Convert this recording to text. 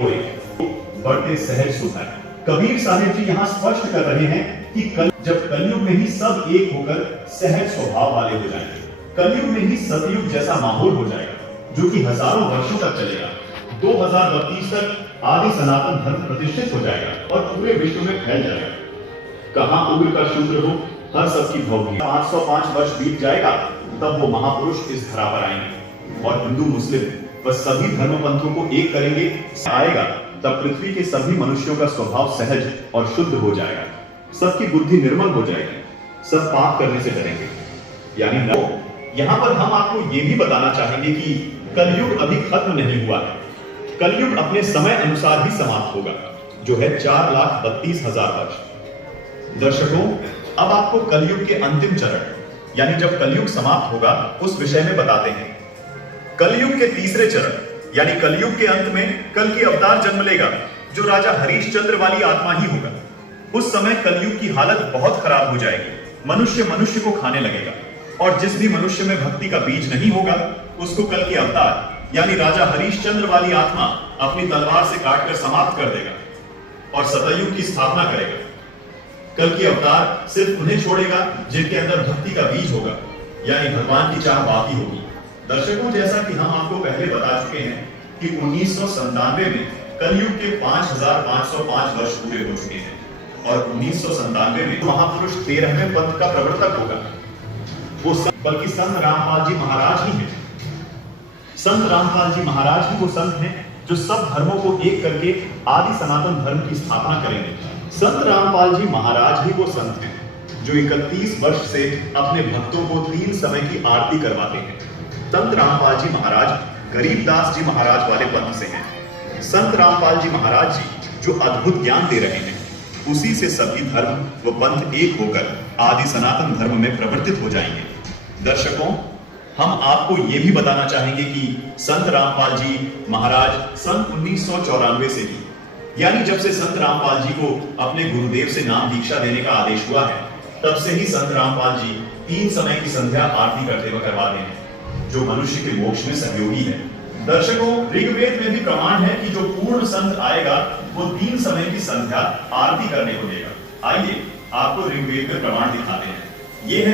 बढ़ते सहज सुधार। कबीर साहब जी यहाँ स्पष्ट कर रहे हैं कि जब कलयुग में ही सब एक होकर सहज स्वभाव वाले हो जाएंगे, कलयुग में ही सतयुग जैसा माहौल हो जाएगा जो कि हजारों वर्षों तक चलेगा। 2032 तक आदि सनातन धर्म प्रतिष्ठित हो जाएगा और पूरे विश्व में फैल जाएगा। कहां उग्र का शूद्र हो, हर सबकी भोगी। 505 वर्ष बीत जाएगा तब वो महापुरुष इस धरा पर आएंगे और हिंदू मुस्लिम वह सभी धर्म पंथों को एक करेंगे। आएगा तब पृथ्वी के सभी मनुष्यों का स्वभाव सहज और शुद्ध हो जाएगा, सबकी बुद्धि निर्मल हो जाएगी, सब पाप करने से डरेंगे। यानी यहाँ पर हम आपको ये भी बताना चाहेंगे कि कलयुग अभी खत्म नहीं हुआ है। कलयुग अपने समय अनुसार ही समाप्त होगा, जो है 4,32,000 वर्ष। दर्शकों, अब आपको कलयुग के अंतिम चरण यानी जब कलयुग समाप्त होगा उस विषय में बताते हैं। कलयुग के तीसरे चरण यानी कलयुग के अंत में कल की अवतार जन्म लेगा जो राजा हरिश्चंद्र वाली आत्मा ही होगा। उस समय कलयुग की हालत बहुत खराब हो जाएगी, मनुष्य मनुष्य को खाने लगेगा और जिस भी मनुष्य में भक्ति का बीज नहीं होगा उसको कल के अवतार यानी राजा हरिश्चंद्र वाली आत्मा अपनी तलवार से काटकर समाप्त कर देगा और सतयुग की स्थापना करेगा। कल की अवतार सिर्फ उन्हें छोड़ेगा जिनके अंदर भक्ति का बीज होगा यानी भगवान की चाह बाकी होगी। दर्शकों, जैसा कि हम आपको पहले बता चुके हैं कि 1997 में कलयुग के 5,505 वर्ष पूरे हो चुके हैं और 1997 में महापुरुष 13वें पंथ का प्रवर्तक होगा। वो बल्कि संत रामपाल जी महाराज ही हैं। संत रामपाल जी महाराज ही वो संत हैं जो सब धर्मों को एक करके आदि सनातन धर्म की स्थापना करेंगे। संत रामपाल जी महाराज ही वो संत हैं जो 31 वर्ष से अपने भक्तों को 3 समय की आरती करवाते हैं। संत रामपाल जी महाराज गरीबदास जी महाराज वाले पंथ से हैं। संत रामपाल जी महाराज जी जो अद्भुत ज्ञान दे रहे हैं, उसी से सभी धर्म व पंथ एक होकर आदि सनातन धर्म में प्रवर्तित हो जाएंगे। दर्शकों, हम आपको ये भी बताना चाहेंगे कि संत रामपाल जी महाराज सन 1994 से ही यानी जब से संत रामपाल जी को अपने गुरुदेव से नाम दीक्षा देने का आदेश हुआ है, तब से ही संत रामपाल जी 3 समय की संध्या आरती करते हुए करवाते हैं जो मनुष्य के मोक्ष में सहयोगी है। दर्शकों, ऋग्वेद में भी प्रमाण है कि जो पूर्ण संत आएगा वो 3 समय की संध्या आरती करने को देगा। आइए आपको ऋग्वेद में प्रमाण दिखाते हैं। ये है